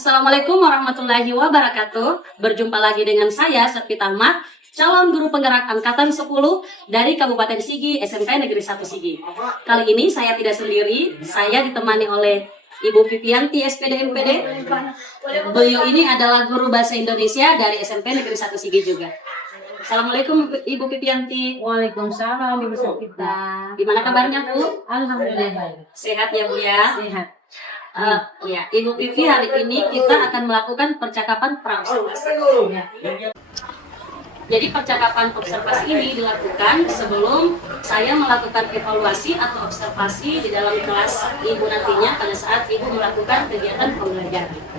Assalamualaikum warahmatullahi wabarakatuh. Berjumpa lagi dengan saya, Serpita Ahmad, calon guru penggerak angkatan 10 dari Kabupaten Sigi, SMP Negeri 1 Sigi. Kali ini saya tidak sendiri, saya ditemani oleh Ibu Vivianti SPD MPD. Beliau ini adalah guru bahasa Indonesia dari SMP Negeri 1 Sigi juga. Assalamualaikum Ibu Vivianti. Waalaikumsalam Ibu Sarpita. Gimana kabarnya Bu? Alhamdulillah. Sehat ya Bu ya? Sehat. Ya, Ibu Vivi, hari ini kita akan melakukan percakapan pra-observasi. Jadi percakapan observasi ini dilakukan sebelum saya melakukan evaluasi atau observasi di dalam kelas Ibu nantinya pada saat Ibu melakukan kegiatan pembelajaran.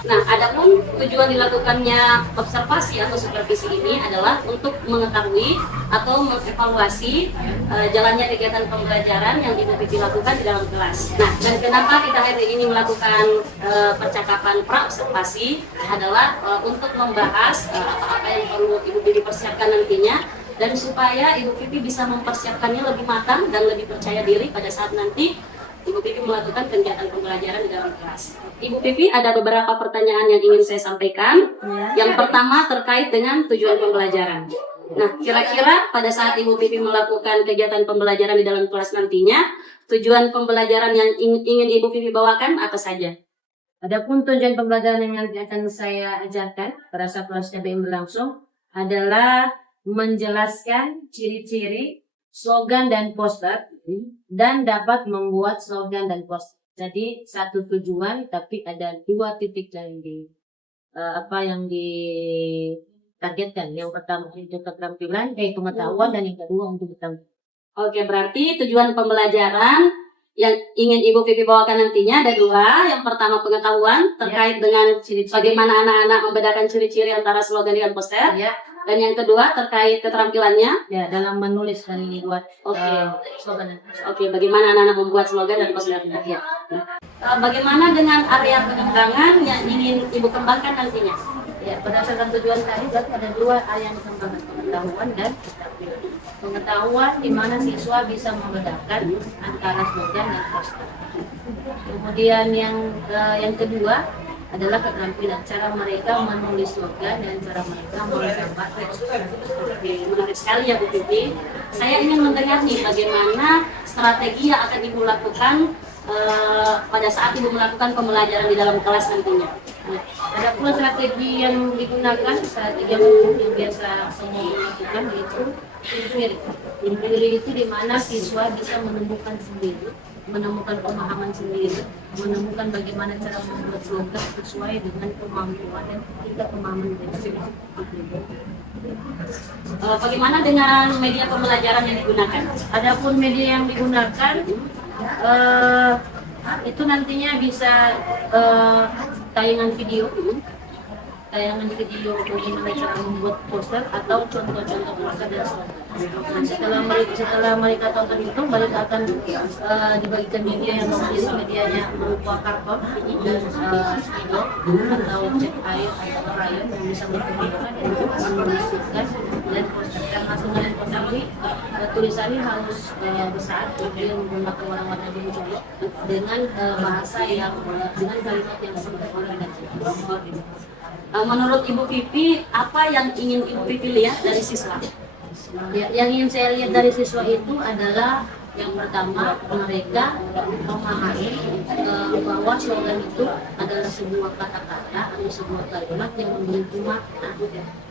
Nah, adapun tujuan dilakukannya observasi atau supervisi ini adalah untuk mengetahui atau mengevaluasi jalannya kegiatan pembelajaran yang Ibu Vivi lakukan di dalam kelas. Nah, dan kenapa kita hari ini melakukan percakapan pra-observasi adalah untuk membahas apa yang perlu Ibu Vivi persiapkan nantinya, dan supaya Ibu Vivi bisa mempersiapkannya lebih matang dan lebih percaya diri pada saat nanti Ibu Vivi melakukan kegiatan pembelajaran di dalam kelas. Ibu Vivi, ada beberapa pertanyaan yang ingin saya sampaikan. Yang pertama terkait dengan tujuan pembelajaran. Nah, kira-kira pada saat Ibu Vivi melakukan kegiatan pembelajaran di dalam kelas nantinya, tujuan pembelajaran yang ingin Ibu Vivi bawakan apa saja? Adapun tujuan pembelajaran yang nanti akan saya ajarkan pada saat kelas TBM berlangsung adalah menjelaskan ciri-ciri, slogan dan poster, dan dapat membuat slogan dan poster. Jadi satu tujuan tapi ada dua titik yang ditargetkan. Yang pertama untuk keterampilan, pengetahuan, dan yang kedua untuk keterampilan. Oke, berarti tujuan pembelajaran yang ingin Ibu Vivi bawakan nantinya ada dua. Yang pertama pengetahuan terkait dengan bagaimana anak-anak membedakan ciri-ciri antara slogan dan poster. Dan yang kedua terkait keterampilannya dalam menulis dan membuat slogan. Oke, bagaimana anak-anak membuat slogan dan poster. Bagaimana dengan area pengembangan yang ingin Ibu kembangkan nantinya? Berdasarkan tujuan tadi ada dua area yang dikembangkan, pengetahuan dan keterampilan. Pengetahuan di mana siswa bisa membedakan antara slogan dan poster. Kemudian yang kedua adalah keterampilan, cara mereka menulis slogan dan cara mereka menggambar poster. Menarik sekali ya Bu Vivi. Saya ingin mendengar nih bagaimana strategi yang akan Ibu lakukan pada saat Ibu melakukan pembelajaran di dalam kelas nantinya. Ada pula strategi yang digunakan, strategi yang biasa semua melakukan, yaitu inquiry itu di mana siswa bisa menemukan sendiri, menemukan pemahaman sendiri, menemukan bagaimana cara membuat slogan sesuai dengan kemampuan dan tingkat pemahaman mereka. Bagaimana dengan media pembelajaran yang digunakan? Adapun media yang digunakan itu nantinya bisa tayangan video bagaimana cara membuat poster atau contoh-contoh poster dan slogan. Nah, setelah mereka tonton itu, mereka akan dibagikan media yang medianya berupa karton dan spidol atau cat air atau krayon yang bisa berkomunikasi untuk menuliskan dan poster. Karena dengan poster ini tulisannya harus besar, kemudian menggunakan warna-warna biru colok dengan bahasa yang dengan kalimat yang sederhana dan jelas. Menurut Ibu Vivi, apa yang ingin Ibu Vivi lihat dari siswa? Yang ingin saya lihat dari siswa itu adalah yang pertama, mereka memahami bahwa slogan itu adalah sebuah kata-kata atau sebuah kalimat yang memiliki makna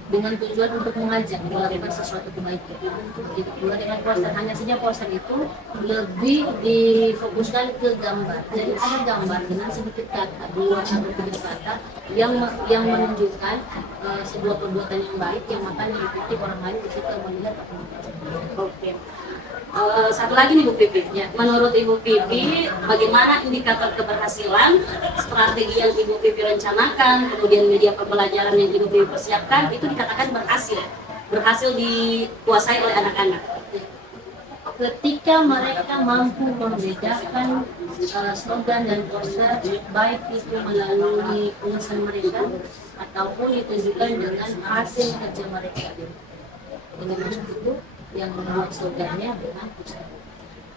dengan tujuan untuk mengajak melakukan sesuatu kebaikan. Begitu pula dengan poster, hanya saja poster itu lebih difokuskan ke gambar. Jadi ada gambar dengan sedikit kata, 2 atau 3 kata yang menunjukkan sebuah perbuatan yang baik yang akan diikuti orang lain ketika melihat atau membaca. Oke. Satu lagi nih Bu Vivi, menurut Ibu Vivi bagaimana indikator keberhasilan strategi yang Ibu Vivi rencanakan, kemudian media pembelajaran yang Ibu Vivi persiapkan itu dikatakan berhasil dikuasai oleh anak-anak? Ketika mereka mampu membedakan slogan dan poster, baik itu melalui tulisan mereka ataupun ditunjukkan dengan hasil kerja mereka. Dengan maksud itu yang membuat slogannya dengan poster.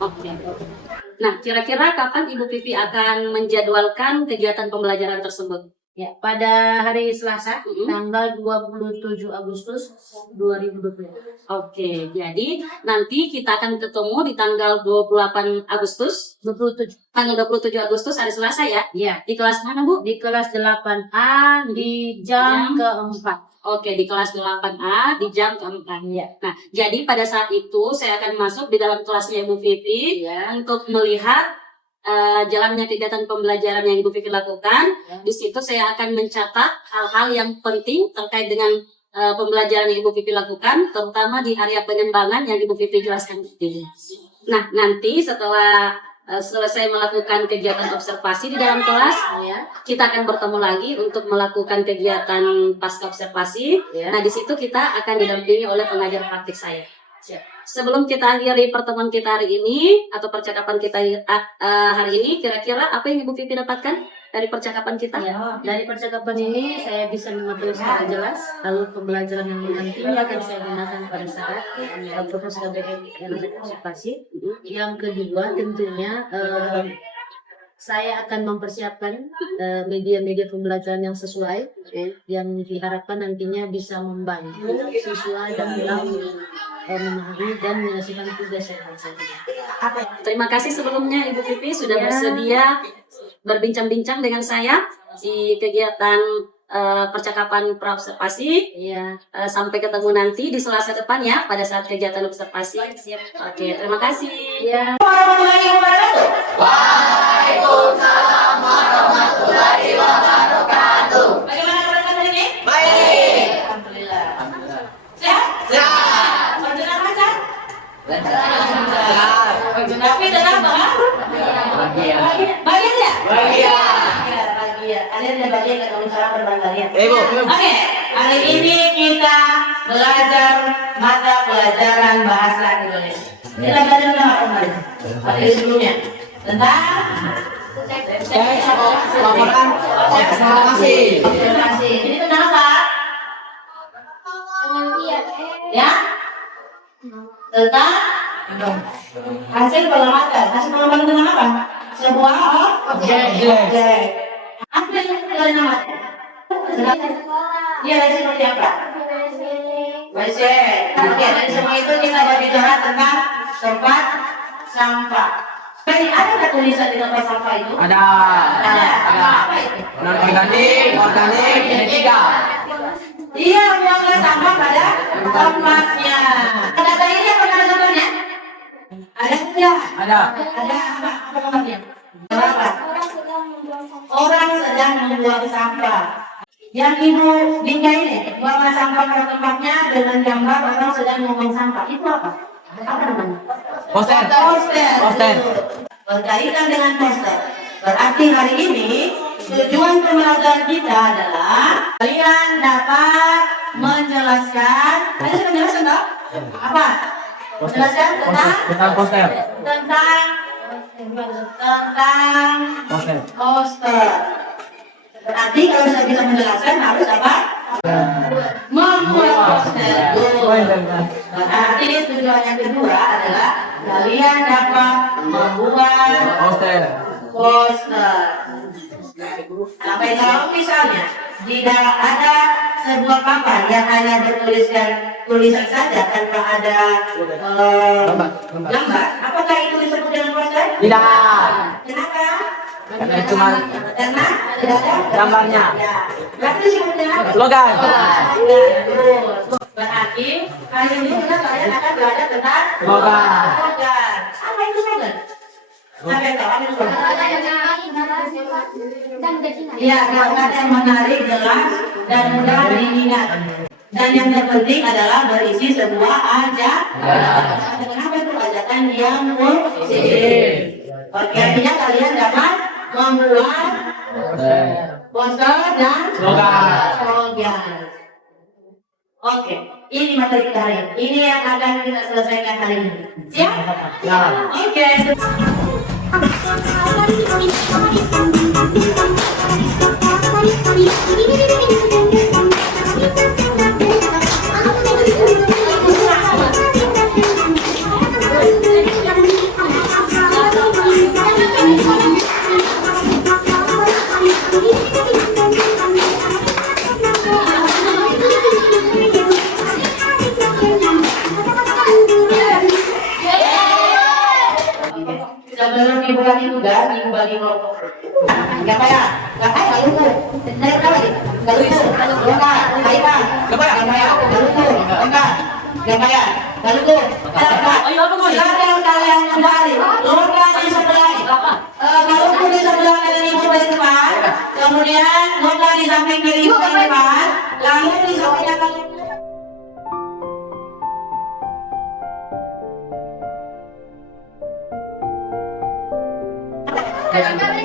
Oke. Nah, kira-kira kapan Ibu Vivi akan menjadwalkan kegiatan pembelajaran tersebut? Ya, pada hari Selasa, Mm-mm. tanggal 27 Agustus 2020. Oke, jadi nanti kita akan ketemu di tanggal 28 Agustus, 27. tanggal 27 Agustus hari Selasa ya. Ya, Di kelas mana, Bu? di kelas 8A di jam Jam keempat. Oke, di kelas 8A di jam keempat. Ya. Nah, jadi pada saat itu saya akan masuk di dalam kelasnya Ibu Vivi Ya. untuk melihat jalannya kegiatan pembelajaran yang Ibu Vivi lakukan. Ya. Di situ saya akan mencatat hal-hal yang penting terkait dengan pembelajaran yang Ibu Vivi lakukan, terutama di area pengembangan yang Ibu Vivi jelaskan tadi. Nah, nanti setelah selesai melakukan kegiatan observasi di dalam kelas, Ya. kita akan bertemu lagi untuk melakukan kegiatan pasca observasi. Ya. Nah, di situ kita akan didampingi oleh pengajar praktik saya. Siap. Sebelum kita akhiri pertemuan kita hari ini atau percakapan kita hari ini, kira-kira apa yang Ibu Vivi dapatkan dari percakapan kita? Ya, dari percakapan ini saya bisa mengerti secara jelas alur pembelajaran yang nantinya akan saya gunakan pada saat proses observasi. Yang kedua tentunya saya akan mempersiapkan media-media pembelajaran yang sesuai, yang diharapkan nantinya bisa membantu siswa dalam memahami dan menyelesaikan tugas yang harus saya berikan. Terima kasih sebelumnya Ibu Vivi sudah Ya. bersedia berbincang-bincang dengan saya di kegiatan percakapan praobservasi. Iya. Sampai ketemu nanti di Selasa depan ya pada saat kegiatan observasi. Oke, terima kasih. Iya. Warahmatullahi wabarakatuh. Waalaikumsalam warahmatullahi wabarakatuh. Bagaimana kabar hari ini? Baik. Alhamdulillah. Sehat? Sehat. Perjalanan lancar? Lancar. Tapi tetap apa? Bahagia. Bahagia ya? Bahagia. Bahagia. Kalian ada bahagia nggak kalau misalnya berbahagia? Ibu. Oke, hari ini kita belajar mata pelajaran bahasa Indonesia. Kita belajar tentang apa kemarin? Hari sebelumnya tentang Laporan observasi. observasi. Ini tentang apa? Ya? Tentang hasil pengamatan. Hasil pengamatan tentang apa? Sebuah objek. Apa yang kalian amati? Iya, seperti apa? WC. Oke, dari semua itu kita berbicara tentang tempat sampah. Jadi ada nggak tulisan di tempat sampah itu? Ada. Apa itu? Non-organik, organik, genetika. Dia buanglah sampah pada tempatnya. Ada tadi pernah ada contohnya? Ada tidak? Ada. Ada apa contohnya? Berapa? Orang sedang membuang sampah. Yang ibu bingkai ini buang sampah pada tempatnya dengan gambar orang sedang membuang sampah. Itu apa? Apa namanya? Poster. Poster. Berkaitan dengan poster. Berarti hari ini tujuan pembelajaran kita adalah kalian dapat menjelaskan. Ada yang menjelaskan tak? Apa? Menjelaskan Tentang poster. tentang Poster. poster. Berarti kalau sudah bisa menjelaskan harus apa? Membuat poster. Berarti tujuan yang kedua adalah kalian dapat membuat Poster. poster. Sampai kalau misalnya tidak ada sebuah papan yang hanya bertuliskan tulisan saja tanpa ada gambar, apakah itu disebut dengan poster? Tidak. Kenapa? Karena cuma Karena tidak ada gambarnya. Ya. Berarti disebut dengan Slogan. Berarti hari ini kita kalian akan belajar tentang Slogan. slogan. Apa itu slogan? Sampai tahu apa itu slogan? Ya, kalimat yang menarik, jelas, dan mudah diingat. Dan yang terpenting adalah berisi sebuah ajakan. Kenapa itu ajakan yang positif? Oke, artinya kalian dapat membuat poster dan slogan. Oke, ini materi kita hari ini. Ini yang akan kita selesaikan hari ini. Siap? Ya. Oke. Thank you. bagi kelompok. Gak payah, gak lucu. Dari berapa nih? Gak lucu. Enggak, baiklah. Gak payah, gak lucu. Enggak, gak payah, gak lucu. Silakan kalian kembali. Lomba di sebelah. Kalau di sebelah kanan ibu di depan, kemudian lomba di samping kiri ibu di depan, lalu di samping kanan.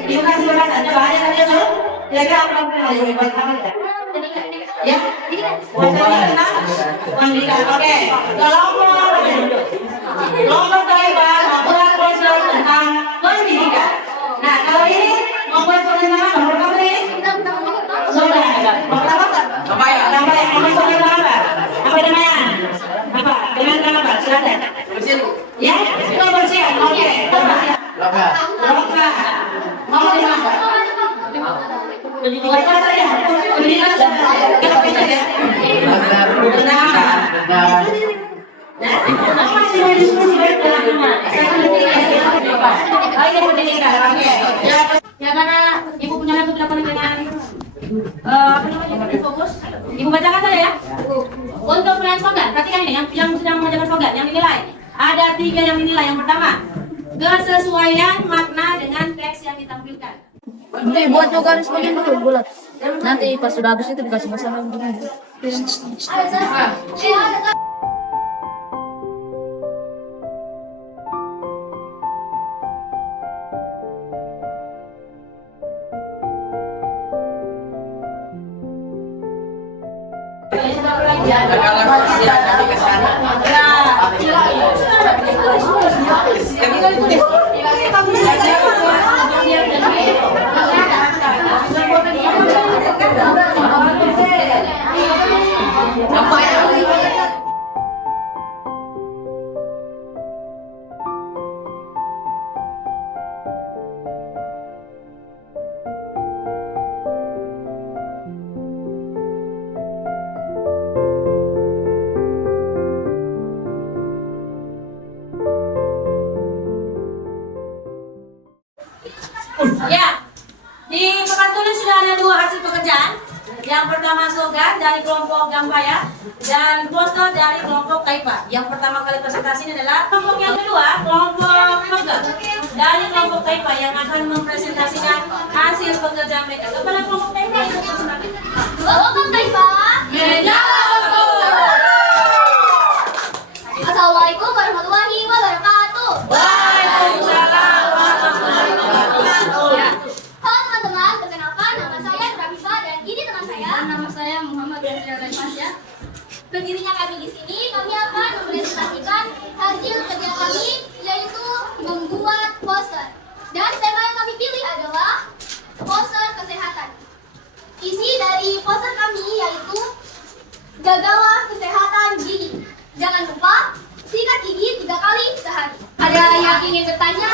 Terima kasih banyak. Ada banyak tadi itu. Jaga apa yang buat kamu ya? Ya, pendidikan. Oke, kelompok Taiwan membuat brosur tentang pendidikan. Nah, kalau ini membuat penelitian nomor berapa ini? Sudah. Nomor apa? Apa ya? Nomor apa? Apa namanya? Apa? Dengan nama apa? Silakan. Ya, nomor siap. Oke, nomor siap. Loka. Nomor 5. Pendidikan saya. Pendidikan saya. Kita bisa ya. Benar. Masih mau diskusi dalam rumah. Saya pendidikan. Oke. Ya karena ibu punya laptop dengan apa namanya fokus. Ibu bacakan saja ya. Untuk penilaian slogan, perhatikan ini yang sedang mengajarkan slogan yang dinilai. Ada 3 yang dinilai. Yang pertama, kesesuaian makna dengan teks yang ditampilkan. Nih buat juga garis bagian betul bulat. Nanti pas sudah habis itu dikasih masalah begini. Ya, di papan tulis sudah ada 2 hasil pekerjaan. Yang pertama slogan dari kelompok Gampaya dan poster dari kelompok Taipa. Yang pertama kali presentasi ini adalah kelompok yang kedua, kelompok slogan dari kelompok Taipa yang akan mempresentasikan hasil pekerjaan mereka. Kepada kelompok Taipa, Kelompok Taipa. Assalamualaikum warahmatullahi wabarakatuh. Waalaikumsalam warahmatullahi wabarakatuh. Halo teman-teman, perkenalkan nama saya Rabifa dan ini teman saya. Nama saya Muhammad Yazid Al-Fasya. Berdirinya kami di sini, kami akan mempresentasikan hasil kerja kami, yaitu membuat poster. Dan tema yang kami pilih adalah poster kesehatan. Isi dari poster kami yaitu jagalah kesehatan gigi. Jangan lupa sikat gigi 3 kali sehari. Ada yang ingin bertanya?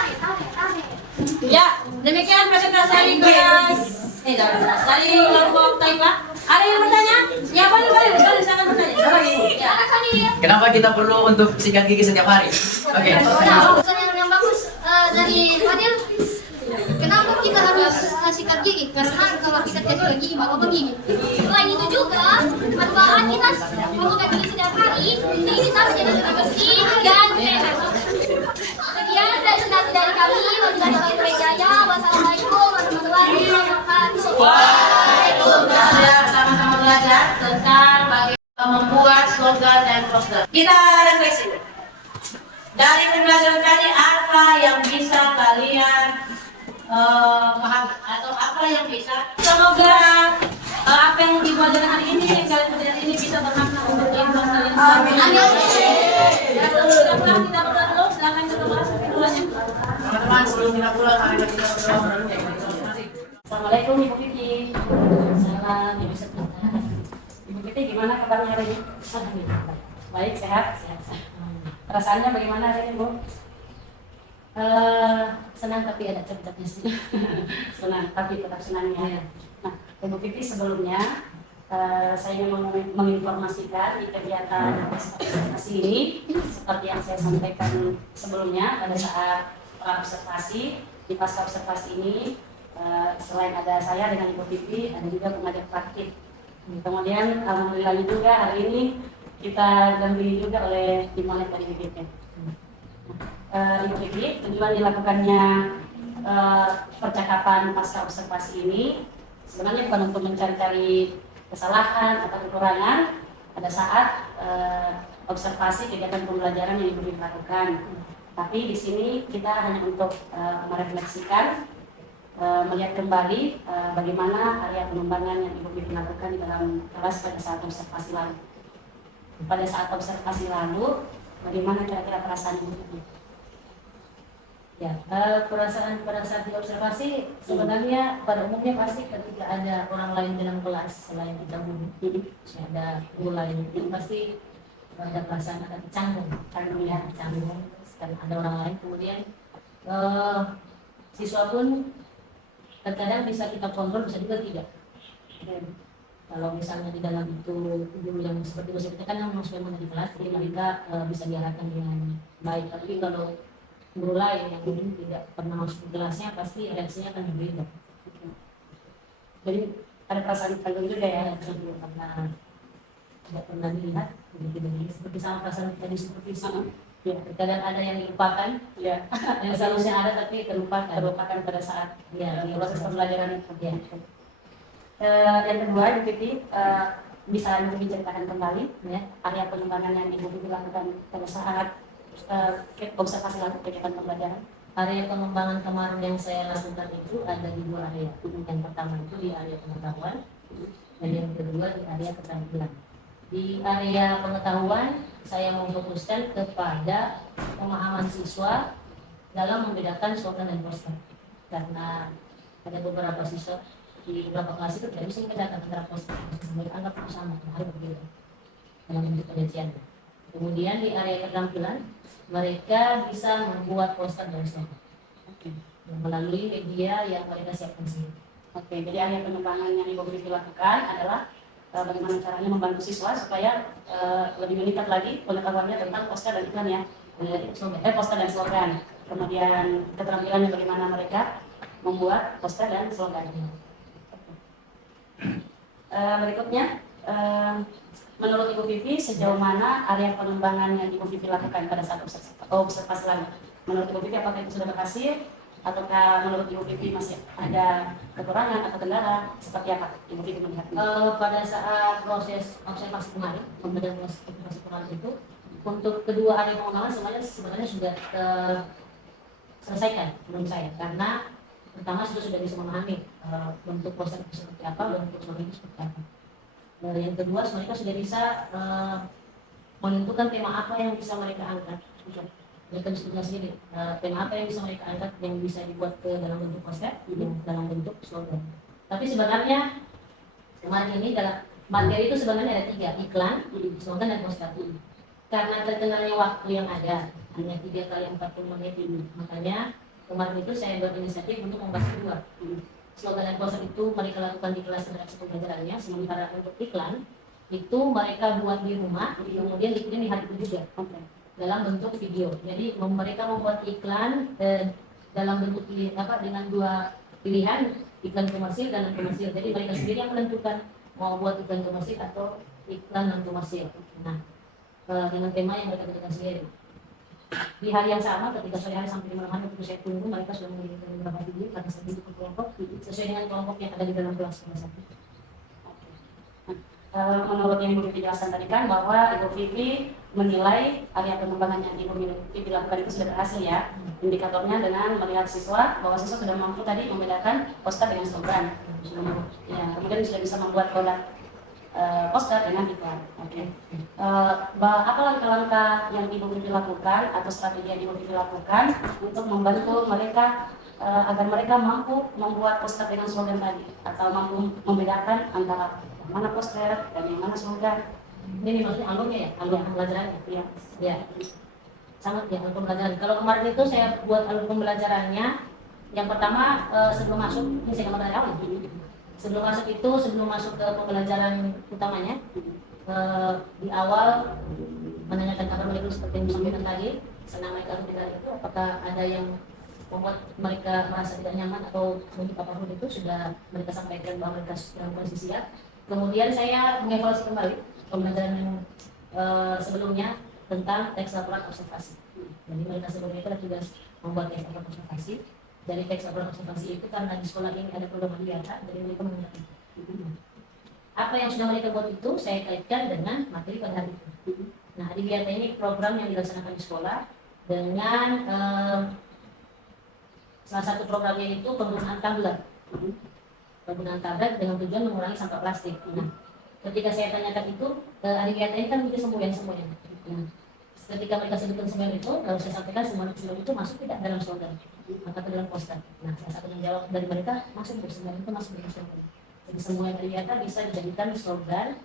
Ya, demikian presentasi dari kelas dari kelompok Taipa. Ada yang bertanya? Ya, boleh, silakan bertanya. Ya. Kenapa kita perlu untuk sikat gigi setiap hari? Oke. Pertanyaan yang bagus dari Fadil. Kenapa kita harus sikat gigi? Karena kalau kita tidak sikat gigi bakal begini. Selain itu juga manfaat kita menyikat gigi setiap hari, gigi kita menjadi lebih bersih dan sehat. Sekian presentasi dari kami. Wabillahi jaya. Wassalamualaikum warahmatullahi wabarakatuh. Waalaikumsalam. Sama-sama belajar tentang bagaimana membuat slogan dan poster. Kita refleksi. Dari pembelajaran tadi apa yang bisa kalian pahami atau apa yang bisa? Semoga apa yang dipelajari hari ini, yang kalian pelajari ini bisa bermakna untuk kehidupan kalian semua. Ya, sebelum kita pulang kita berdoa dulu. Silakan kita kelas dulunya. Teman-teman, sebelum kita pulang, mari kita berdoa dulu. Assalamualaikum Ibu Vivi. Salam Ibu Setia. Ibu Vivi gimana kabarnya hari ini? Alhamdulillah. Baik, sehat? Sehat. Perasaannya bagaimana hari ini, Bu? Senang tapi ada capek-capeknya sih. Senang tapi tetap senangnya. Nah, Ibu Vivi sebelumnya saya ingin menginformasikan di kegiatan observasi ini seperti yang saya sampaikan sebelumnya pada saat observasi di pasca observasi ini selain ada saya dengan Ibu Vivi, ada juga pengajar praktik. Kemudian alhamdulillah juga hari ini kita dampingi juga oleh tim Monet dari BPT. Ibu Vivi, tujuan dilakukannya percakapan pasca observasi ini sebenarnya bukan untuk mencari-cari kesalahan atau kekurangan pada saat observasi kegiatan pembelajaran yang Ibu Vivi lakukan. Tapi di sini kita hanya untuk merefleksikan, melihat kembali bagaimana area pengembangan yang Ibu Vivi lakukan di dalam kelas pada saat observasi lalu. Pada saat observasi lalu, bagaimana kira-kira perasaan Ibu Vivi? Ya, perasaan pada saat diobservasi sebenarnya pada umumnya pasti ketika ada orang lain dalam kelas selain kita guru, ada guru lain itu pasti ada perasaan ada canggung, ya canggung, dan ada orang lain. Kemudian siswa pun terkadang bisa kita kontrol, bisa juga tidak. Kalau misalnya di dalam itu guru yang seperti itu kita kan memang sudah di kelas, jadi mereka bisa diarahkan dengan baik. Tapi kalau guru lain yang mungkin tidak pernah masuk ke kelasnya pasti reaksinya akan berbeda. Jadi ada perasaan canggung juga ya, Karena tidak pernah dilihat begitu seperti sama perasaan kita di supervisi. Ya. Terkadang ada yang dilupakan, ya. yang seharusnya ada tapi terlupakan pada saat ya, proses pembelajaran itu. Ya. Yang kedua, Ibu Vivi bisa Ibu Vivi ceritakan kembali ya area pengembangan yang Ibu Vivi lakukan pada saat observasi lalu kegiatan pembelajaran. Area pengembangan kemarin yang saya lakukan itu ada di dua area. Yang pertama itu di area pengetahuan, dan yang kedua di area keterampilan. Di area pengetahuan, saya memfokuskan kepada pemahaman siswa dalam membedakan slogan dan poster. Karena ada beberapa siswa di beberapa kelas itu tidak bisa membedakan antara poster dan poster. Mereka anggap itu sama, harus berbeda dalam bentuk penyajiannya. Kemudian di area keterampilan, mereka bisa membuat poster dan slogan melalui media yang mereka siapkan sendiri. Oke, jadi area pengembangan yang Ibu Vivi lakukan adalah bagaimana caranya membantu siswa supaya lebih meningkat lagi pengetahuannya tentang poster dan iklan ya, poster dan slogan. Kemudian keterampilannya bagaimana mereka membuat poster dan slogan. Berikutnya, menurut Ibu Vivi sejauh mana area pengembangan yang Ibu Vivi lakukan pada saat observasi lalu? Menurut Ibu Vivi apakah itu sudah berhasil? Ataukah menurut Ibu Vivi masih ada kekurangan atau kendala? Seperti apa Ibu Vivi melihatnya? Pada saat proses observasi kemarin, pembelajaran observasi kemarin itu, untuk kedua area pengembangan sebenarnya sudah selesaikan menurut saya. Karena pertama sudah bisa memahami bentuk poster itu seperti apa, bentuk slogan itu seperti apa. Yang kedua, mereka sudah bisa menentukan tema apa yang bisa mereka angkat. Mereka bisa bilang sendiri tema apa yang bisa mereka angkat yang bisa dibuat ke dalam bentuk poster, dalam bentuk slogan. Tapi sebenarnya kemarin ini dalam materi itu sebenarnya ada 3, iklan, slogan dan poster. Karena terkenalnya waktu yang ada hanya 3 kali 40 menit ini, makanya kemarin itu saya berinisiatif untuk membahas 2. Slogan dan poster itu mereka lakukan di kelas interaksi pembelajarannya, sementara untuk iklan itu mereka buat di rumah, kemudian dikirim di hari itu juga dalam bentuk video. Jadi mereka membuat iklan dalam bentuk dengan 2 pilihan, iklan komersil dan non komersil. Jadi mereka sendiri yang menentukan mau buat iklan komersil atau iklan non komersil. Nah, dengan tema yang mereka tentukan sendiri. Di hari yang sama, ketika sore hari sampai di malam hari, ketika saya tunggu, mereka sudah mengirimkan beberapa video karena saya bentuk kelompok sesuai dengan kelompok yang ada di dalam kelas pada saat itu. Menurut yang Ibu Vivi jelaskan tadi kan bahwa Ibu Vivi menilai area pengembangan yang Ibu Vivi lakukan itu sudah berhasil ya. Indikatornya dengan melihat siswa bahwa siswa sudah mampu tadi membedakan poster dengan slogan. Ya, kemudian sudah bisa membuat produk poster dengan iklan. Oke. Apa langkah-langkah yang Ibu Vivi lakukan atau strategi yang Ibu Vivi lakukan untuk membantu mereka agar mereka mampu membuat poster dengan slogan tadi atau mampu membedakan antara mana poster dan yang mana slogan? Ini maksudnya alurnya ya, alur pembelajarannya. Iya. Ya, sangat ya alur pembelajaran. Kalau kemarin itu saya buat alur pembelajarannya, yang pertama sebelum masuk, ini saya gambar dari awal. Sebelum masuk ke pembelajaran utamanya, di awal menanyakan kabar mereka seperti yang disampaikan tadi, senang mereka tidak itu, apakah ada yang membuat mereka merasa tidak nyaman atau untuk apapun itu sudah mereka sampaikan bahwa mereka dalam kondisi siap. Kemudian saya mengevaluasi kembali pembelajaran yang sebelumnya tentang teks laporan observasi. Jadi mereka sebelumnya itu ada tugas membuat teks laporan observasi. Dari teks laporan observasi itu karena di sekolah ini ada program adiwiyata, jadi mereka menggunakan apa yang sudah mereka buat itu saya kaitkan dengan materi pada hari itu. Nah, adiwiyata ini program yang dilaksanakan di sekolah dengan salah satu programnya itu penggunaan tumbler. Penggunaan tumbler dengan tujuan mengurangi sampah plastik. Nah, ketika saya tanyakan itu, adiwiyata ini kan bisa semuanya. Nah, ketika mereka sebutkan semua itu, lalu saya sampaikan semua itu masuk tidak dalam slogan, maka ke dalam poster. Nah, saya satu menjawab dari mereka masuk semua itu masuk dalam slogan. Jadi semua yang adiwiyata bisa dijadikan slogan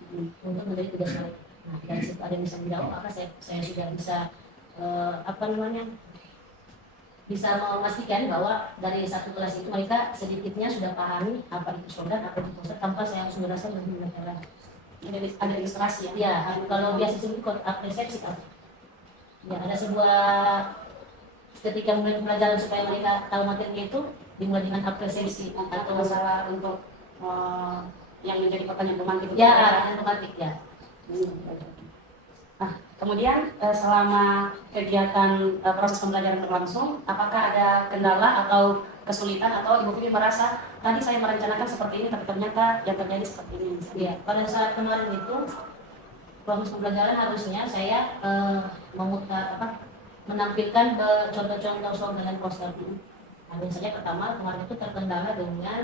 untuk menjadi tugas mereka. Nah, dari situ ada yang bisa menjawab, maka saya sudah bisa bisa memastikan bahwa dari satu kelas itu mereka sedikitnya sudah pahami apa itu slogan, apa itu poster, tanpa saya harus merasa lebih mendalam. Ada ilustrasi ya? Ya, kalau biasa disebut apresiasi kan. Ya, ada sebuah ketika mulai pembelajaran supaya mereka tahu materinya itu dimulai dengan apresiasi Atau masalah untuk yang menjadi pertanyaan pemantik. ya, pemantik ya. Nah, kemudian selama kegiatan proses pembelajaran berlangsung, apakah ada kendala atau kesulitan atau Ibu Vivi merasa tadi saya merencanakan seperti ini tapi ternyata yang terjadi seperti ini? Ya, pada saat kemarin itu proses pembelajaran harusnya saya menampilkan contoh-contoh slogan dan poster. Nah, misalnya pertama kemarin itu terkendala dengan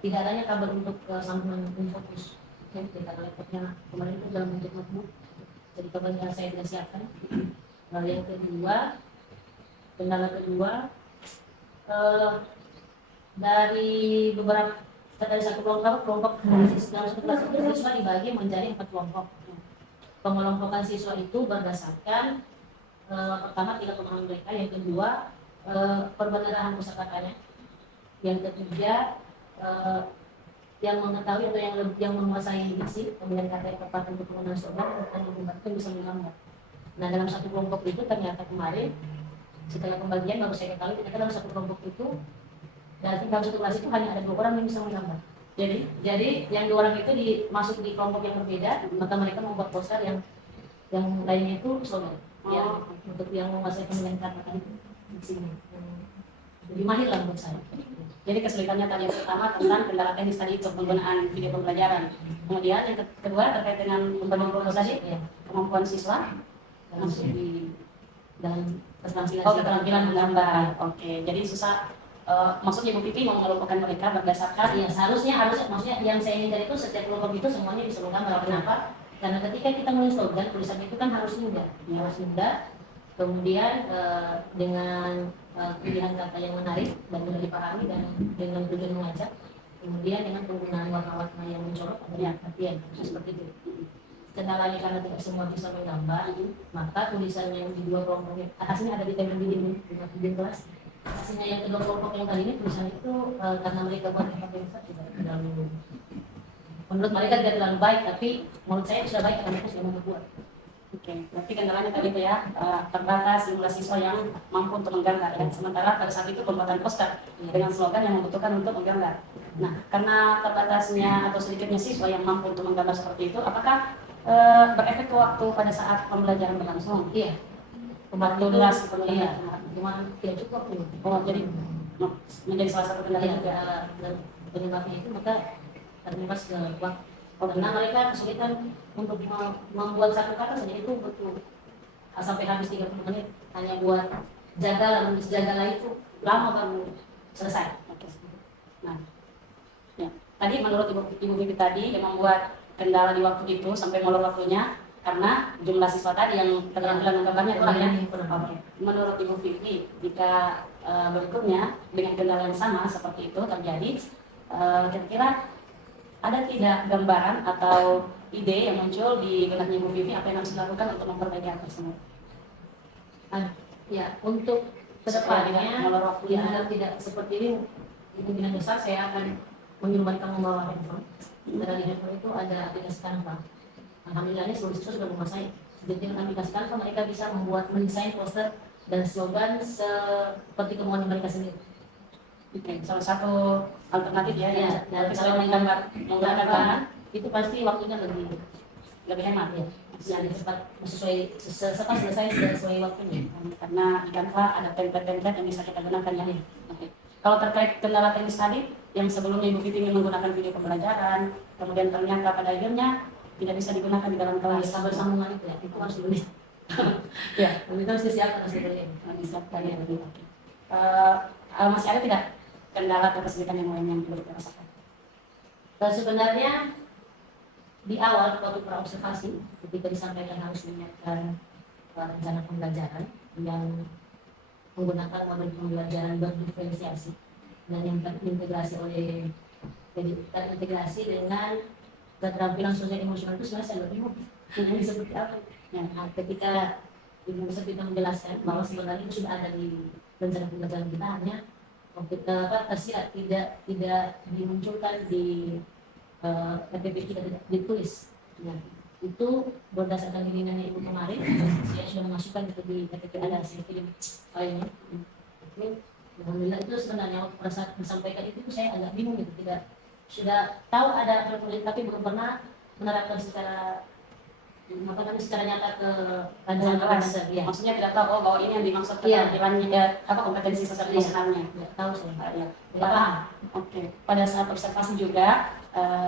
tidak adanya kabel untuk sambungan infokus. Kita laptopnya kemarin itu dalam bentuk notebook, jadi kabelnya saya tidak siapkan. Lalu yang kedua, kendala kedua dari satu kelompok dalam satu kelas itu siswa dibagi menjadi 4 kelompok. Pengelompokan siswa itu berdasarkan pertama tingkat pemahaman mereka, yang kedua perbendaharaan pusakanya, yang ketiga yang mengetahui atau yang menguasai diksi, pemilihan kata yang tepat untuk penggunaan slogan dan membuatkan bisa menggambar. Nah, dalam satu kelompok itu ternyata kemarin setelah pembagian baru saya ketahui ternyata dalam satu kelompok itu dan dalam satu kelas itu hanya ada 2 orang yang bisa menggambar. Jadi yang 2 orang itu masuk di kelompok yang berbeda, maka mereka membuat poster yang lainnya itu slogan. Ya, untuk yang menguasai pemilihan kata tadi di sini. Lebih mahir lah menurut saya. Jadi kesulitannya tadi yang pertama tentang kendala teknis tadi untuk penggunaan video pembelajaran. Kemudian yang kedua terkait dengan pembentukan tadi, kemampuan siswa Masuk di dalam keterampilan. keterampilan menggambar. Oke, jadi susah. Maksudnya Ibu Vivi mau mengelompokkan mereka berdasarkan Ya, seharusnya maksudnya yang saya inginkan itu setiap kelompok itu semuanya bisa menggambar. Kenapa? Karena ketika kita menulis slogan, tulisannya itu kan harus mudah. Kemudian dengan pilihan kata yang menarik dan mudah dipahami dan dengan tujuan mengajak, kemudian dengan penggunaan warna-warna yang mencolok dan perhatian seperti itu. Kendalanya karena tidak semua bisa menggambar, maka tulisan yang di 2 kelompok hasilnya ada di tembok dinding kelas. Hasilnya yang kedua kelompok yang kali ini tulisan itu karena mereka buat tempat yang besar tidak terlalu, menurut mereka tidak terlalu baik, tapi menurut saya sudah baik karena mereka sudah membuat. Oke, berarti kendalanya tadi itu ya terbatas jumlah siswa yang mampu untuk menggambar ya. Sementara pada saat itu pembuatan poster dengan slogan yang membutuhkan untuk menggambar. Nah, karena terbatasnya atau sedikitnya siswa yang mampu untuk menggambar seperti itu, apakah berefek ke waktu pada saat pembelajaran berlangsung? Iya. Waktu durasi Iya. pembelajaran. Cuma tidak cukup. Oh, jadi menjadi salah satu kendala Iya, juga. dan penyebabnya itu maka terlibat waktu. Karena mereka kesulitan untuk membuat satu kata saja itu butuh sampai habis 30 menit hanya buat jaga itu lama baru selesai. Oke. Nah, ya. Tadi menurut Ibu Vivi tadi yang membuat kendala di waktu itu sampai molor waktunya karena jumlah siswa tadi yang keterampilan menggambarnya kurang ya. Oke. Menurut Ibu Vivi, jika berikutnya dengan kendala yang sama seperti itu terjadi, kira-kira ada tidak gambaran atau ide yang muncul di benaknya Ibu Vivi apa yang harus dilakukan untuk memperbaiki hal tersebut? Ya, untuk kedepannya ya agar tidak seperti ini di kemungkinan besar saya akan menyumbangkan membawa handphone. Karena di handphone itu ada aplikasi Canva. Alhamdulillah seluruh siswa sudah menguasai. Jadi dengan aplikasi Canva mereka bisa mendesain poster dan slogan seperti kemauan mereka sendiri. Oke, salah satu alternatif ya, Ya, ya, dan kalau kalau menggunakan bahan itu pasti waktunya lebih hemat ya, jadi cepat sesuai selesai sesuai waktunya. karena di Canva ada template-template yang bisa kita gunakan ya. Oke. Kalau terkait kendala teknis tadi, yang sebelumnya Ibu Vivi ingin menggunakan video pembelajaran, kemudian ternyata pada akhirnya tidak bisa digunakan di dalam kelas. Kebersambungan itu ya, itu harus dibeli. Ya, Itu harus disiapkan, harus dibeli. disiapkan ya. Oke. Masih ada tidak kendala atau kesulitan yang lain yang perlu kita rasakan? Sebenarnya di awal waktu praobservasi ketika disampaikan harus menyiapkan rencana pembelajaran yang menggunakan model pembelajaran berdiferensiasi dan yang terintegrasi dengan keterampilan sosial emosional itu sebenarnya saya lebih bingung ini seperti apa. Nah, ketika Ibu Sepita menjelaskan bahwa sebenarnya itu sudah ada di rencana pembelajaran kita, hanya tersirat tidak dimunculkan di RPP kita, tidak ditulis. Nah, itu berdasarkan bimbingannya Ibu kemarin, saya sudah memasukkan itu di RPP, ada saya kirim filenya. Alhamdulillah itu sebenarnya pada saat disampaikan itu saya agak bingung gitu, tidak sudah tahu ada peraturan tapi belum pernah menerapkan secara nyata ke rancangan kelas. Ya. Maksudnya tidak tahu bahwa ini yang dimaksud keterampilannya kompetensi sosial emosionalnya. Tahu saya. Ya. Tidak paham. Oke. Pada saat observasi juga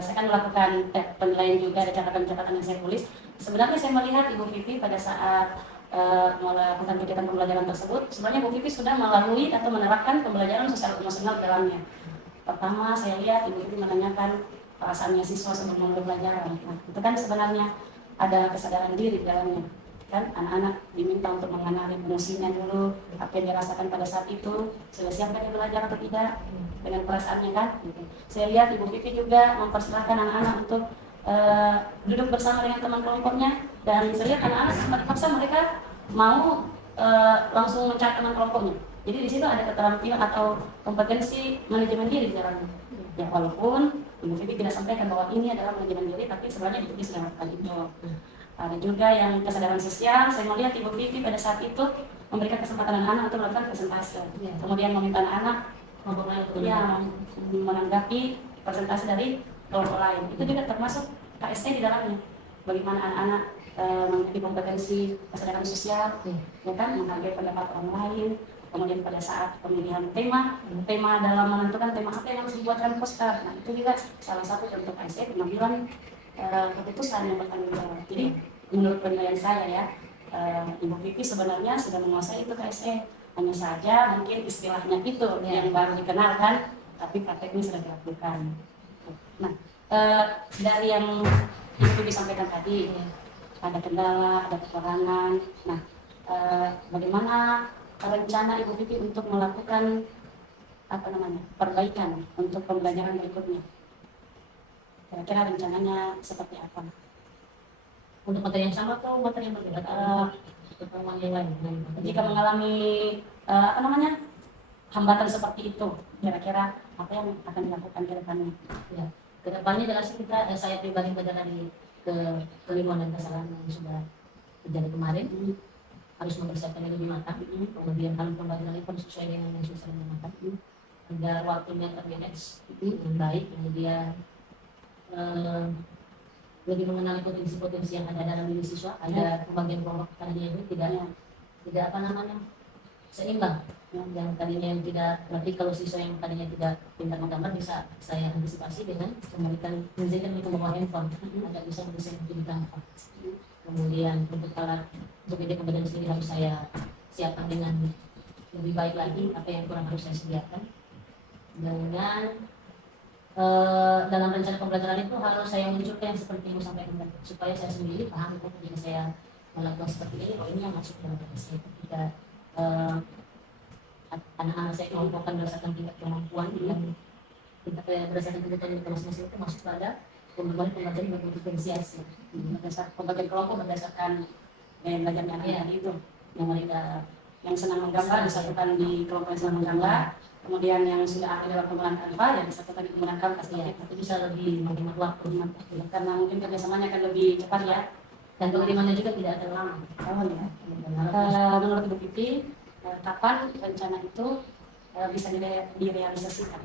saya kan melakukan penilaian juga, ada catatan-catatan yang saya tulis. Sebenarnya saya melihat Ibu Vivi pada saat melakukan kegiatan pembelajaran tersebut, sebenarnya Ibu Vivi sudah melalui atau menerapkan pembelajaran sosial emosional dalamnya. Pertama, saya lihat Ibu Vivi menanyakan perasaannya siswa sebelum memulai pelajaran. Nah, itu kan sebenarnya ada kesadaran diri di dalamnya. Kan anak-anak diminta untuk mengenali emosinya dulu, apa yang dirasakan pada saat itu, sudah siapkah dia belajar atau tidak, dengan perasaannya kan. Gitu. Saya lihat Ibu Vivi juga mempersilahkan anak-anak untuk duduk bersama dengan teman kelompoknya, dan saya lihat anak-anak terpaksa mereka mau langsung mencari teman kelompoknya. Jadi di situ ada keterampilan atau kompetensi manajemen diri di dalamnya. Ya, walaupun Ibu Vivi tidak sampaikan bahwa ini adalah manajemen diri, tapi sebenarnya Ibu Vivi sudah melakukan itu. Ada juga yang kesadaran sosial. Saya melihat Ibu Vivi pada saat itu memberikan kesempatan anak-anak untuk melakukan presentase. Kemudian meminta anak-anak menanggapi presentasi dari kelompok lain. Itu juga termasuk KSE di dalamnya. Bagaimana anak-anak memiliki kompetensi kesadaran sosial, ya kan, menghargai pendapat orang lain. Kemudian pada saat pemilihan tema dalam menentukan tema apa yang harus dibuatkan poster. Nah, itu juga salah satu bentuk KSE, pengambilan keputusan yang bertanggung jawab. Jadi menurut penilaian saya ya, Ibu Vivi sebenarnya sudah menguasai itu KSE. Hanya saja mungkin istilahnya itu yang baru dikenalkan, tapi prakteknya sudah dilakukan. Nah, dari yang Ibu Vivi sampaikan tadi, ada kendala, ada kekurangan. Nah, bagaimana rencana Ibu Vivi untuk melakukan perbaikan untuk pembelajaran berikutnya? Kira-kira rencananya seperti apa? Untuk materi yang sama atau materi yang berbeda? Pertemuan yang lain. Jika mengalami hambatan seperti itu, kira-kira apa yang akan dilakukan ke depannya? Ya, ke depannya jelas kita, saya pribadi pada dari kelima dan kesalahan yang sudah terjadi kemarin, harus mempersiapkan yang lebih matang. Kemudian kalau pembelajaran itu sesuai dengan yang sudah matang, agar waktunya termanage dengan baik. Kemudian lebih mengenali potensi-potensi yang ada dalam diri siswa, ada pembagian kelompok tadinya itu tidak seimbang. Yang tadinya yang tidak, berarti kalau siswa yang tadinya tidak pintar menggambar bisa saya antisipasi dengan memberikan menjadikan itu membawa handphone, agar bisa mendesain di Canva. Kemudian untuk alat untuk ide kemudian sendiri harus saya siapkan dengan lebih baik lagi, apa yang kurang harus saya sediakan. Dengan dalam rencana pembelajaran itu harus saya munculkan yang seperti yang sampaikan tadi, supaya saya sendiri paham jika saya melakukan seperti ini, ini yang masuk dalam saya. Ketika anak-anak saya kelompokkan berdasarkan tingkat kemampuan yang berdasarkan kebutuhan masing-masing itu masuk pada pembelajaran berdiferensiasi. Pembagian kelompok berdasarkan gaya belajar anak-anak itu, yang mereka yang senang menggambar disatukan di kelompok yang senang menggambar. Kemudian yang sudah ahli dalam penggunaan Canva yang disatukan di penggunaan Canva, itu bisa lebih menghemat waktu, karena mungkin kerjasamanya akan lebih cepat ya, dan pengirimannya juga tidak terlalu lama. Menurut Ibu Vivi, kapan rencana itu bisa direalisasikan.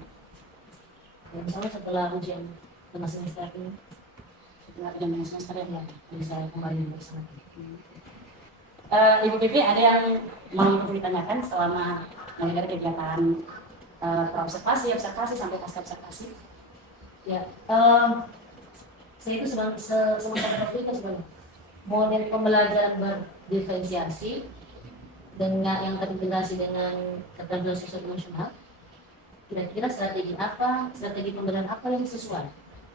Ya, misalnya setelah ujian tengah semester ini, Setelah ujian semester yang lalu. bisa kembali bersama. Ibu Pipi, ada yang mau ditanyakan selama mulai dari kegiatan observasi sampai pasca observasi? Ya, saya itu semacam berpikir sebenarnya model pembelajaran berdiferensiasi dengan yang terintegrasi dengan keterampilan sosial emosional. Kira-kira strategi pembelajaran apa yang sesuai?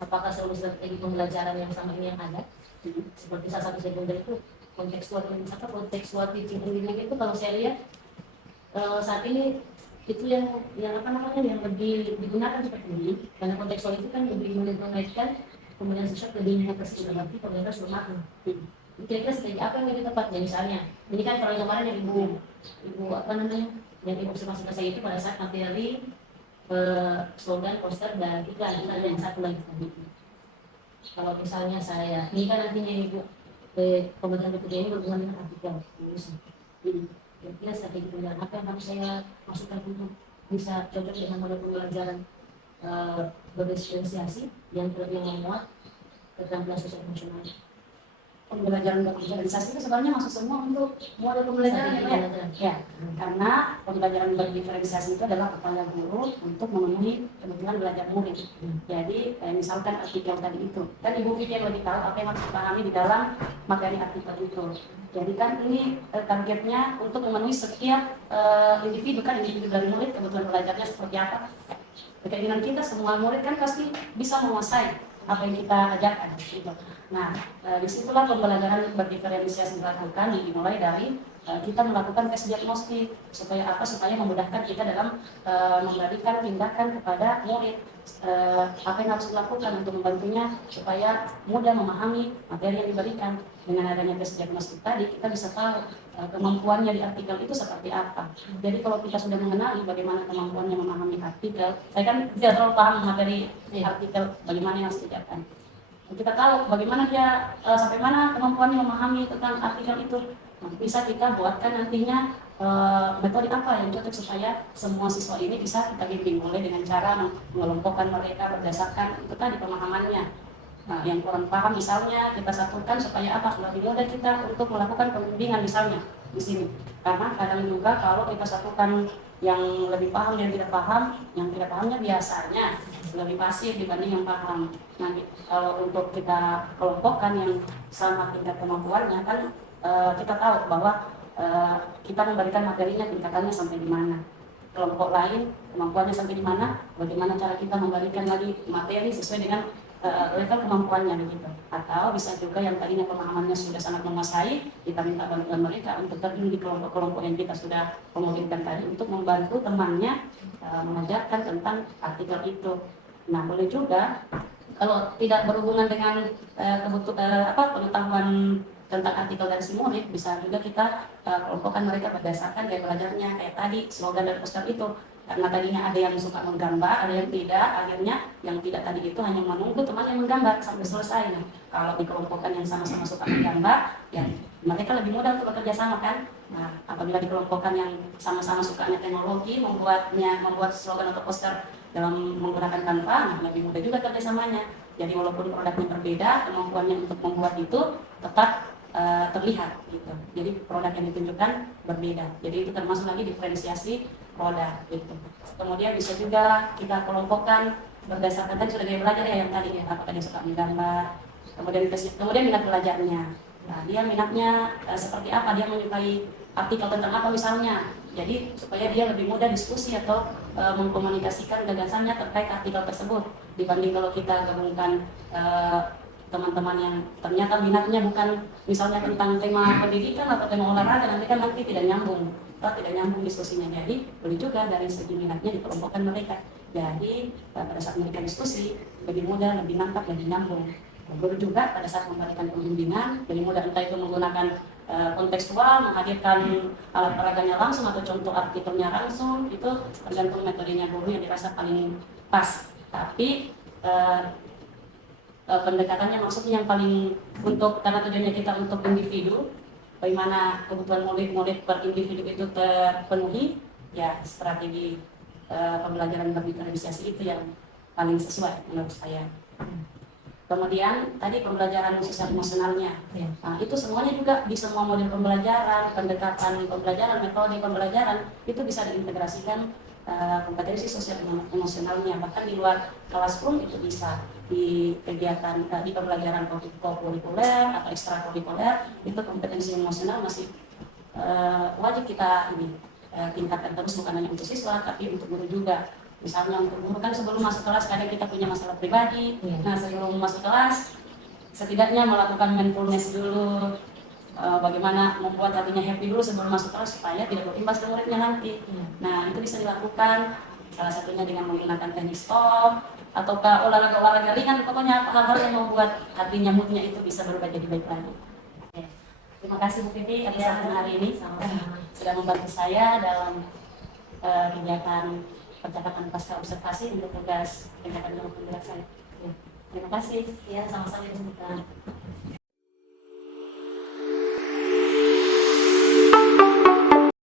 Apakah seluruh strategi pembelajaran yang sama ini yang ada? Seperti salah satu sekunder itu kontekstual teaching and learning itu kalau saya lihat saat ini itu yang lebih digunakan seperti ini, karena kontekstual itu kan lebih mengaitkan pembelajaran sosial ke dunia tersebut, berarti pemerintah sudah maklum. Kira-kira strategi apa yang lebih tepat? Ya, misalnya ini kan kalau kemarin yang ibu yang ibu observasi ke saya itu pada saat materi slogan, poster, dan iklan. Ada yang satu lagi tadi. Kalau misalnya saya, ini kan nantinya ibu pembelajaran berikutnya ini berhubungan dengan artikel tulisan. Kira-kira strategi pembelajaran apa yang harus saya masukkan untuk bisa cocok dengan model pembelajaran berdiferensiasi yang memuat keterampilan sosial emosional. Pembelajaran berdiferensiasi itu sebenarnya masuk semua untuk model pembelajaran ya, karena pembelajaran berdiferensiasi itu adalah upaya guru untuk memenuhi kebutuhan belajar murid. Jadi misalkan artikel tadi itu, kan Ibu Vivi yang lebih tahu apa yang harus dipahami di dalam materi artikel itu. Jadi kan ini targetnya untuk memenuhi setiap individu dari murid, kebutuhan belajarnya seperti apa. Keinginan kita semua murid kan pasti bisa menguasai apa yang kita ajarkan gitu. Nah, disitulah pembelajaran berdiferensiasi dilakukan, dimulai dari kita melakukan tes diagnostik supaya memudahkan kita dalam memberikan tindakan kepada murid, apa yang harus dilakukan untuk membantunya supaya mudah memahami materi yang diberikan. Dengan adanya tes diagnostik tadi kita bisa tahu kemampuannya di artikel itu seperti apa. Jadi kalau kita sudah mengenali bagaimana kemampuannya memahami artikel, saya kan tidak terlalu paham materi artikel bagaimana yang harus diajarkan. Kita tahu bagaimana dia sampai mana kemampuannya memahami tentang artikel itu. Nah, bisa kita buatkan nantinya metode apa yang cocok supaya semua siswa ini bisa kita bimbing, mulai dengan cara mengelompokkan mereka berdasarkan itu tadi pemahamannya. Nah, yang kurang paham misalnya kita satukan supaya lebih mudah kita untuk melakukan pembimbingan misalnya di sini. Karena kadang juga kalau kita satukan yang lebih paham dan tidak paham, yang tidak pahamnya biasanya lebih pasif dibanding yang paham. Nah, kalau untuk kita kelompokkan yang sama tingkat kemampuannya kan kita tahu bahwa kita memberikan materinya tingkatannya sampai di mana. Kelompok lain kemampuannya sampai di mana, bagaimana cara kita memberikan lagi materi sesuai dengan level kemampuannya begitu. Atau bisa juga yang tadinya pemahamannya sudah sangat menguasai, kita minta bantuan mereka untuk terjun di kelompok-kelompok yang kita sudah komodinkan tadi untuk membantu temannya mengajarkan tentang artikel itu. Nah, boleh juga kalau tidak berhubungan dengan pengetahuan tentang artikel dari si murid, bisa juga kita kelompokkan mereka berdasarkan gaya belajarnya kayak tadi slogan dan poster itu. Karena tadinya ada yang suka menggambar, ada yang tidak, akhirnya yang tidak tadi itu hanya menunggu teman yang menggambar sampai selesai. Nah, kalau dikelompokkan yang sama-sama suka menggambar, ya mereka lebih mudah untuk bekerja sama kan. Nah, apabila dikelompokkan yang sama-sama sukanya teknologi, membuat slogan atau poster dalam menggunakan Canva, nah lebih mudah juga kerjasamanya. Jadi walaupun produknya berbeda, kemampuannya untuk membuat itu tetap terlihat gitu. Jadi produk yang ditunjukkan berbeda. Jadi itu termasuk lagi diferensiasi produk gitu. Kemudian bisa juga kita kelompokkan berdasarkan tadi sudah gaya belajar ya yang tadi ya, apakah dia suka menggambar, kemudian minat belajarnya. Nah, dia minatnya seperti apa, dia menyukai artikel tentang apa misalnya. Jadi supaya dia lebih mudah diskusi atau mengkomunikasikan gagasannya terkait artikel tersebut dibanding kalau kita gabungkan teman-teman yang ternyata minatnya bukan misalnya tentang tema pendidikan atau tema olahraga, nanti tidak nyambung diskusinya. Jadi boleh juga dari segi minatnya dikelompokkan mereka. Jadi pada saat mereka diskusi lebih mudah, lebih nangkap, lebih nyambung. Boleh juga pada saat memberikan pembimbingan lebih mudah, entah itu menggunakan kontekstual, menghadirkan alat peraganya langsung atau contoh artikelnya langsung, itu tergantung metodenya guru yang dirasa paling pas. Tapi pendekatannya maksudnya yang paling karena tujuannya kita untuk individu, bagaimana kebutuhan murid-murid per individu itu terpenuhi, ya strategi pembelajaran berdiferensiasi itu yang paling sesuai menurut saya. Kemudian tadi pembelajaran sosial emosionalnya, nah, itu semuanya juga di semua model pembelajaran, pendekatan pembelajaran, metode pembelajaran itu bisa diintegrasikan kompetensi sosial emosionalnya, bahkan di luar kelas pun itu bisa di kegiatan di pembelajaran kurikuler atau ekstrakurikuler itu kompetensi emosional masih wajib kita tingkatkan terus, bukan hanya untuk siswa tapi untuk guru juga. Misalnya untuk guru kan sebelum masuk kelas kadang kita punya masalah pribadi, nah sebelum masuk kelas setidaknya melakukan mindfulness dulu, bagaimana membuat hatinya happy dulu sebelum masuk kelas supaya tidak berimbas ke muridnya nanti. Nah itu bisa dilakukan salah satunya dengan menggunakan teknik stop ataukah olahraga ringan, pokoknya hal-hal yang membuat hatinya, moodnya itu bisa berubah jadi baik lagi. Terima kasih Bu Pipi atas hari ini sudah membantu saya dalam kegiatan percakapan pasca observasi untuk tugas kegiatan ilmu penggerak saya. Terima kasih. Ya, sama-sama.